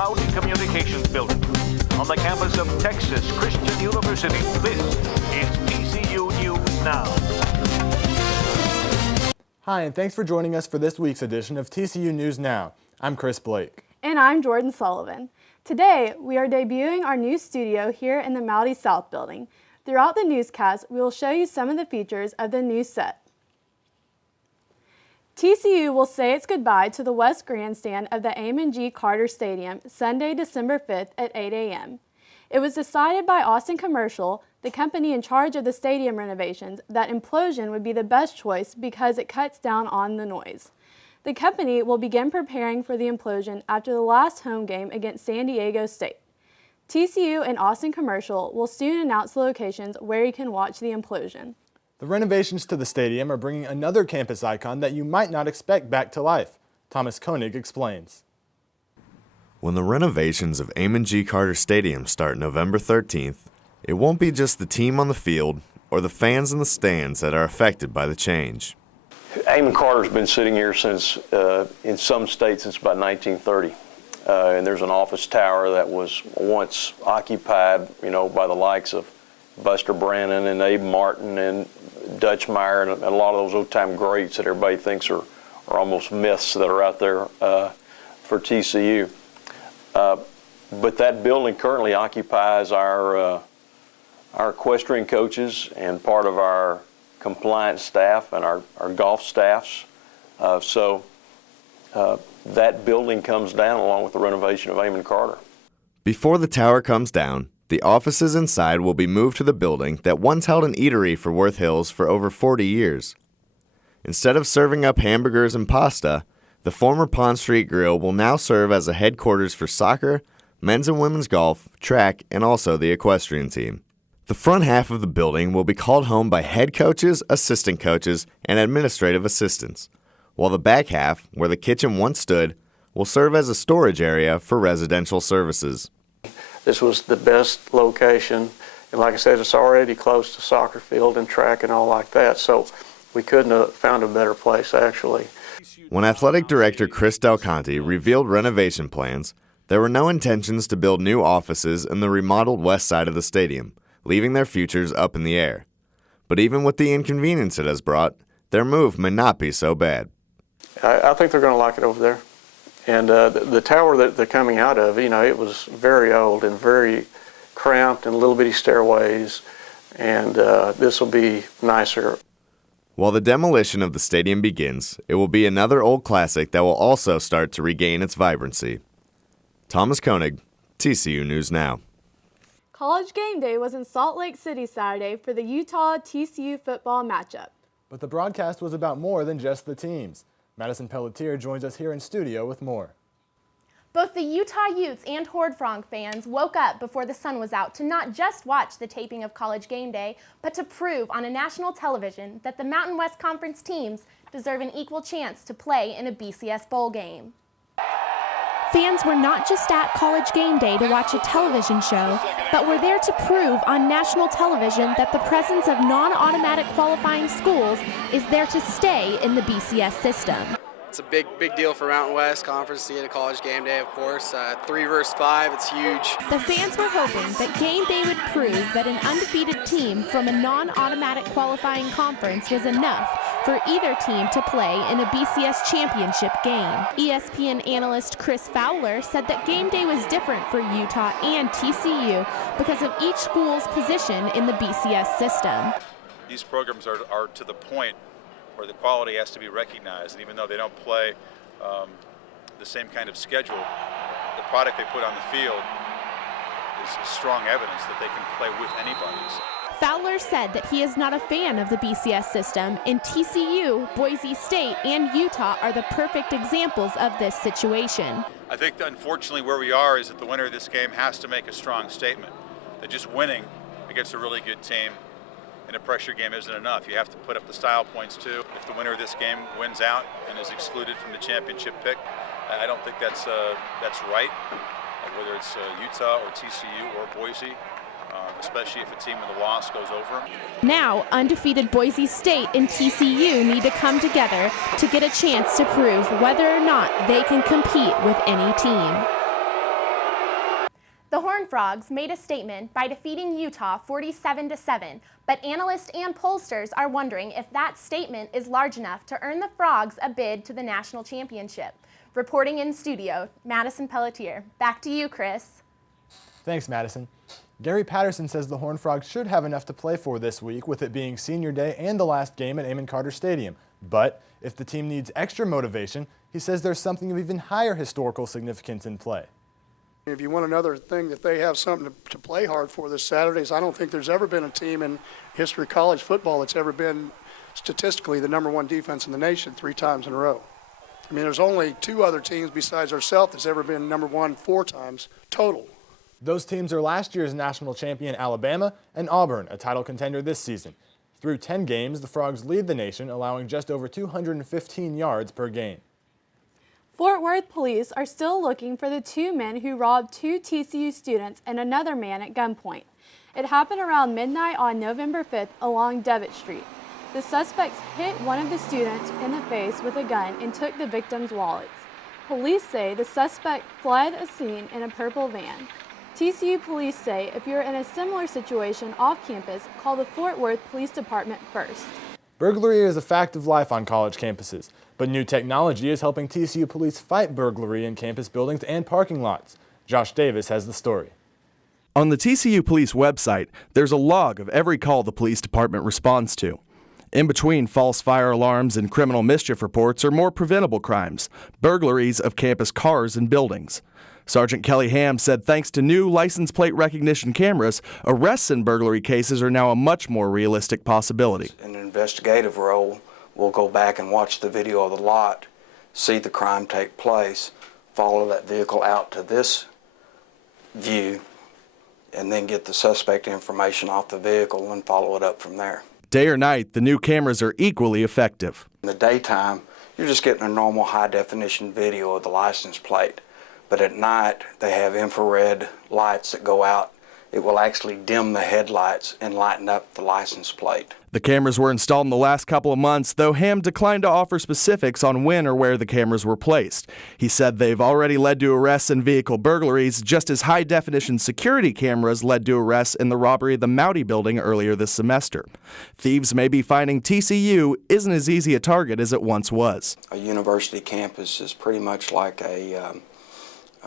Maui Communications Building. On the campus of Texas Christian University, this is TCU News Now. Hi, and thanks for joining us for this week's edition of TCU News Now. I'm Chris Blake. And I'm Jordan Sullivan. Today, we are debuting our new studio here in the Maui South Building. Throughout the newscast, we will show you some of the features of the new set. TCU will say its goodbye to the West Grandstand of the Amon G. Carter Stadium Sunday, December 5th at 8 a.m. It was decided by Austin Commercial, the company in charge of the stadium renovations, that Implosion would be the best choice because it cuts down on the noise. The company will begin preparing for the Implosion after the last home game against San Diego State. TCU and Austin Commercial will soon announce the locations where you can watch the Implosion. The renovations to the stadium are bringing another campus icon that you might not expect back to life. Thomas Koenig explains. When the renovations of Amon G. Carter Stadium start November 13th, it won't be just the team on the field or the fans in the stands that are affected by the change. Amon Carter's been sitting here since, in some states, since about 1930. And there's an office tower that was once occupied, by the likes of Buster Brannon and Abe Martin and Dutch Meyer and a lot of those old-time greats that everybody thinks are almost myths that are out there for TCU. But that building currently occupies our equestrian coaches and part of our compliance staff and our golf staffs. So that building comes down along with the renovation of Amon Carter. Before the tower comes down, the offices inside will be moved to the building that once held an eatery for Worth Hills for over 40 years. Instead of serving up hamburgers and pasta, the former Pond Street Grill will now serve as a headquarters for soccer, men's and women's golf, track, and also the equestrian team. The front half of the building will be called home by head coaches, assistant coaches, and administrative assistants, while the back half, where the kitchen once stood, will serve as a storage area for residential services. This was the best location, and like I said, it's already close to soccer field and track and all like that, so we couldn't have found a better place, actually. When Athletic Director Chris Del Conte revealed renovation plans, there were no intentions to build new offices in the remodeled west side of the stadium, leaving their futures up in the air. But even with the inconvenience it has brought, their move may not be so bad. I think they're going to like it over there. And the tower that they're coming out of, it was very old and very cramped and little bitty stairways, and this will be nicer. While the demolition of the stadium begins, it will be another old classic that will also start to regain its vibrancy. Thomas Koenig, TCU News Now. College Game Day was in Salt Lake City Saturday for the Utah-TCU football matchup. But the broadcast was about more than just the teams. Madison Pelletier joins us here in studio with more. Both the Utah Utes and Horned Frog fans woke up before the sun was out to not just watch the taping of College Game Day, but to prove on a national television that the Mountain West Conference teams deserve an equal chance to play in a BCS bowl game. Fans were not just at College Game Day to watch a television show, but were there to prove on national television that the presence of non-automatic qualifying schools is there to stay in the BCS system. It's a big deal for Mountain West Conference to get a College Game Day, of course. 3 versus 5, it's huge. The fans were hoping that Game Day would prove that an undefeated team from a non-automatic qualifying conference was enough for either team to play in a BCS championship game. ESPN analyst Chris Fowler said that Game Day was different for Utah and TCU because of each school's position in the BCS system. These programs are to the point where the quality has to be recognized, and even though they don't play the same kind of schedule, the product they put on the field is strong evidence that they can play with anybody's. Fowler said that he is not a fan of the BCS system, and TCU, Boise State, and Utah are the perfect examples of this situation. I think that unfortunately where we are is that the winner of this game has to make a strong statement that just winning against a really good team in a pressure game isn't enough. You have to put up the style points too. If the winner of this game wins out and is excluded from the championship pick, I don't think that's right, whether it's Utah or TCU or Boise. Especially if a team with a loss goes over. Now, undefeated Boise State and TCU need to come together to get a chance to prove whether or not they can compete with any team. The Horned Frogs made a statement by defeating Utah 47-7, but analysts and pollsters are wondering if that statement is large enough to earn the Frogs a bid to the national championship. Reporting in studio, Madison Pelletier. Back to you, Chris. Thanks, Madison. Gary Patterson says the Horned Frogs should have enough to play for this week, with it being senior day and the last game at Amon Carter Stadium. But if the team needs extra motivation, he says there's something of even higher historical significance in play. If you want another thing that they have something to play hard for this Saturday, is I don't think there's ever been a team in history of college football that's ever been statistically the #1 defense in the nation 3 times in a row. I mean, there's only 2 other teams besides ourselves that's ever been #1 4 times total. Those teams are last year's national champion Alabama and Auburn, a title contender this season. Through 10 games, the Frogs lead the nation, allowing just over 215 yards per game. Fort Worth police are still looking for the 2 men who robbed 2 TCU students and another man at gunpoint. It happened around midnight on November 5th along Devitt Street. The suspects hit one of the students in the face with a gun and took the victim's wallets. Police say the suspect fled a scene in a purple van. TCU police say if you're in a similar situation off campus, call the Fort Worth Police Department first. Burglary is a fact of life on college campuses, but new technology is helping TCU police fight burglary in campus buildings and parking lots. Josh Davis has the story. On the TCU police website, there's a log of every call the police department responds to. In between false fire alarms and criminal mischief reports are more preventable crimes, burglaries of campus cars and buildings. Sergeant Kelly Ham said thanks to new license plate recognition cameras, arrests in burglary cases are now a much more realistic possibility. In an investigative role, we'll go back and watch the video of the lot, see the crime take place, follow that vehicle out to this view, and then get the suspect information off the vehicle and follow it up from there. Day or night, the new cameras are equally effective. In the daytime, you're just getting a normal high-definition video of the license plate. But at night, they have infrared lights that go out. It will actually dim the headlights and lighten up the license plate. The cameras were installed in the last couple of months, though Ham declined to offer specifics on when or where the cameras were placed. He said they've already led to arrests in vehicle burglaries, just as high-definition security cameras led to arrests in the robbery of the Mowdy building earlier this semester. Thieves may be finding TCU isn't as easy a target as it once was. A university campus is pretty much like a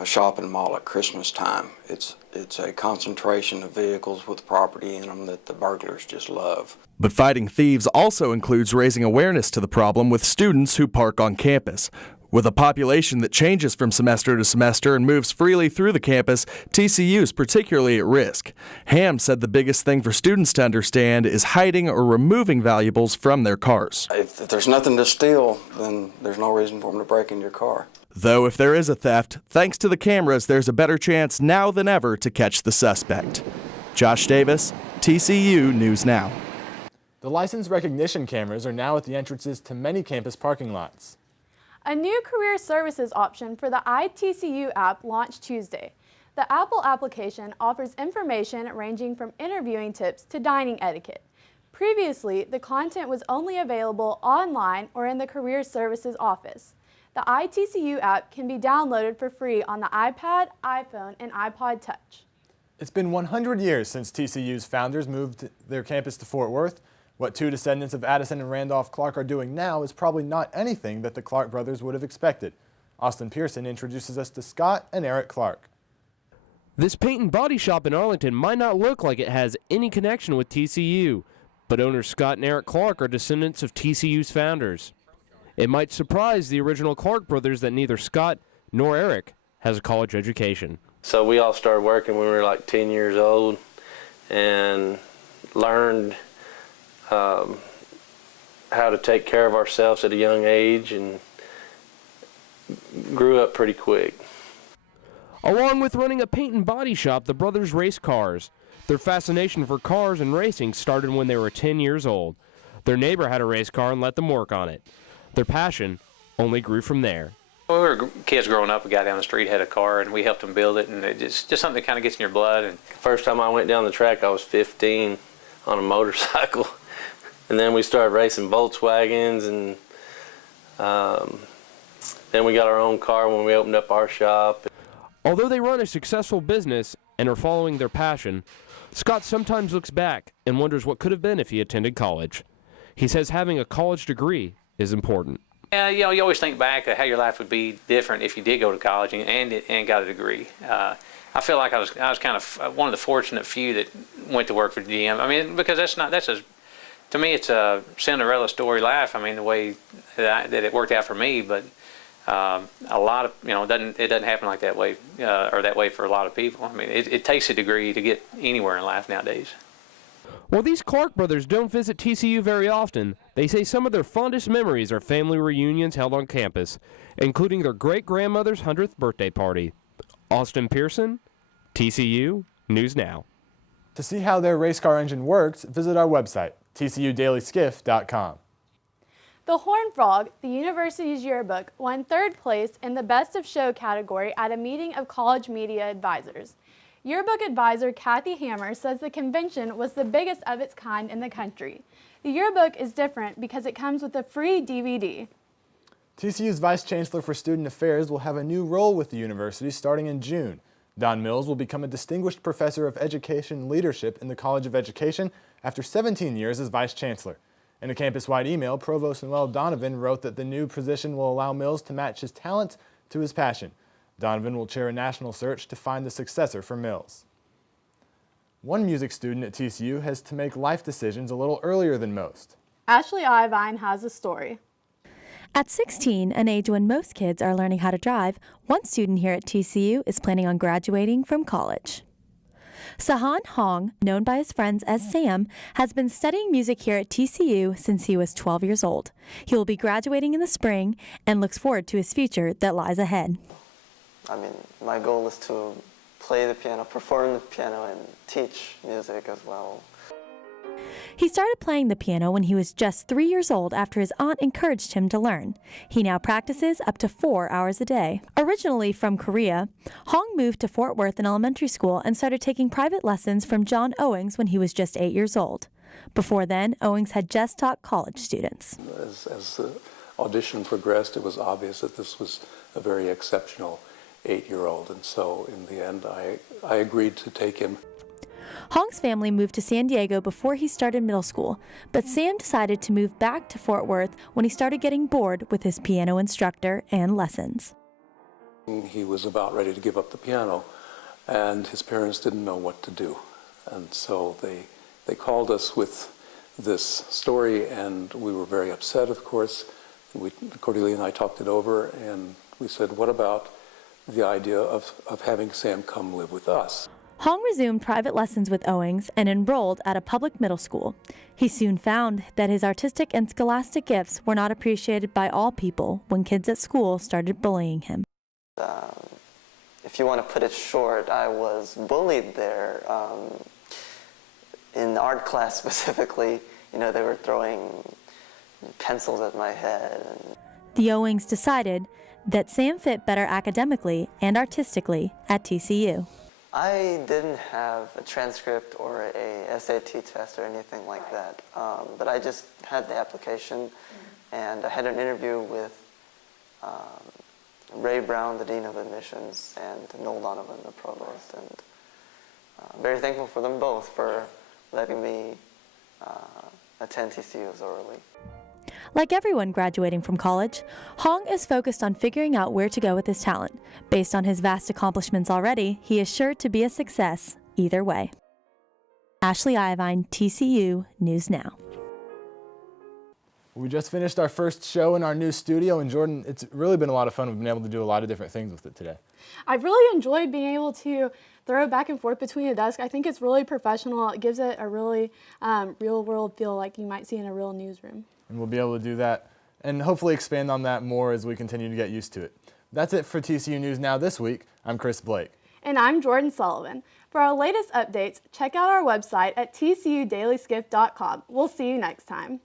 shopping mall at Christmas time. It's a concentration of vehicles with property in them that the burglars just love. But fighting thieves also includes raising awareness to the problem with students who park on campus. With a population that changes from semester to semester and moves freely through the campus, TCU is particularly at risk. Ham said the biggest thing for students to understand is hiding or removing valuables from their cars. If there's nothing to steal, then there's no reason for them to break into your car. Though if there is a theft, thanks to the cameras, there's a better chance now than ever to catch the suspect. Josh Davis, TCU News Now. The license recognition cameras are now at the entrances to many campus parking lots. A new career services option for the iTCU app launched Tuesday. The Apple application offers information ranging from interviewing tips to dining etiquette. Previously, the content was only available online or in the career services office. The iTCU app can be downloaded for free on the iPad, iPhone, and iPod Touch. It's been 100 years since TCU's founders moved their campus to Fort Worth. What 2 descendants of Addison and Randolph Clark are doing now is probably not anything that the Clark brothers would have expected. Austin Pearson introduces us to Scott and Eric Clark. This paint and body shop in Arlington might not look like it has any connection with TCU, but owners Scott and Eric Clark are descendants of TCU's founders. It might surprise the original Clark brothers that neither Scott nor Eric has a college education. So we all started working when we were like 10 years old and learned how to take care of ourselves at a young age and grew up pretty quick. Along with running a paint and body shop, the brothers race cars. Their fascination for cars and racing started when they were 10 years old. Their neighbor had a race car and let them work on it. Their passion only grew from there. When we were kids growing up, a guy down the street had a car, and we helped him build it, and it's just something that kind of gets in your blood. And first time I went down the track, I was 15 on a motorcycle. And then we started racing Volkswagens, and then we got our own car when we opened up our shop. Although they run a successful business, and are following their passion, Scott sometimes looks back and wonders what could have been if he attended college. He says having a college degree is important. Yeah, you know, you always think back of how your life would be different if you did go to college and got a degree. I feel like I was kind of one of the fortunate few that went to work for GM. I mean, because to me, it's a Cinderella story life. I mean, the way that it worked out for me, but a lot of, you know, it doesn't happen like that way, or that way for a lot of people. I mean, it takes a degree to get anywhere in life nowadays. While these Clark brothers don't visit TCU very often, they say some of their fondest memories are family reunions held on campus, including their great-grandmother's 100th birthday party. Austin Pearson, TCU News Now. To see how their race car engine works, visit our website, tcudailyskiff.com. The Horned Frog, the university's yearbook, won 3rd place in the Best of Show category at a meeting of college media advisors. Yearbook advisor Kathy Hammer says the convention was the biggest of its kind in the country. The yearbook is different because it comes with a free DVD. TCU's Vice Chancellor for Student Affairs will have a new role with the university starting in June. Don Mills will become a Distinguished Professor of Education Leadership in the College of Education after 17 years as Vice Chancellor. In a campus-wide email, Provost Noel Donovan wrote that the new position will allow Mills to match his talent to his passion. Donovan will chair a national search to find the successor for Mills. One music student at TCU has to make life decisions a little earlier than most. Ashley Ivine has a story. At 16, an age when most kids are learning how to drive, one student here at TCU is planning on graduating from college. Sahan Hong, known by his friends as Sam, has been studying music here at TCU since he was 12 years old. He will be graduating in the spring and looks forward to his future that lies ahead. I mean, my goal is to play the piano, perform the piano, and teach music as well. He started playing the piano when he was just 3 years old after his aunt encouraged him to learn. He now practices up to 4 hours a day. Originally from Korea, Hong moved to Fort Worth in elementary school and started taking private lessons from John Owings when he was just 8 years old. Before then, Owings had just taught college students. As the audition progressed, it was obvious that this was a very exceptional 8-year-old, and so in the end I agreed to take him. Hong's family moved to San Diego before he started middle school, but Sam decided to move back to Fort Worth when he started getting bored with his piano instructor and lessons. He was about ready to give up the piano, and his parents didn't know what to do, and so they called us with this story, and we were very upset, of course. Cordelia and I talked it over, and we said, what about the idea of having Sam come live with us? Hong resumed private lessons with Owings and enrolled at a public middle school. He soon found that his artistic and scholastic gifts were not appreciated by all people when kids at school started bullying him. If you want to put it short, I was bullied there. In art class specifically, you know, they were throwing pencils at my head. The Owings decided that Sam fit better academically and artistically at TCU. I didn't have a transcript or a SAT test or anything like that, but I just had the application, and I had an interview with Ray Brown, the Dean of Admissions, and Noel Donovan, the Provost, and very thankful for them both for letting me attend TCU so early. Like everyone graduating from college, Hong is focused on figuring out where to go with his talent. Based on his vast accomplishments already, he is sure to be a success either way. Ashley Ivine, TCU News Now. We just finished our first show in our new studio, and Jordan, it's really been a lot of fun. We've been able to do a lot of different things with it today. I've really enjoyed being able to throw back and forth between the desks. I think it's really professional. It gives it a really real-world feel like you might see in a real newsroom. And we'll be able to do that and hopefully expand on that more as we continue to get used to it. That's it for TCU News Now this week. I'm Chris Blake. And I'm Jordan Sullivan. For our latest updates, check out our website at tcudailyskiff.com. We'll see you next time.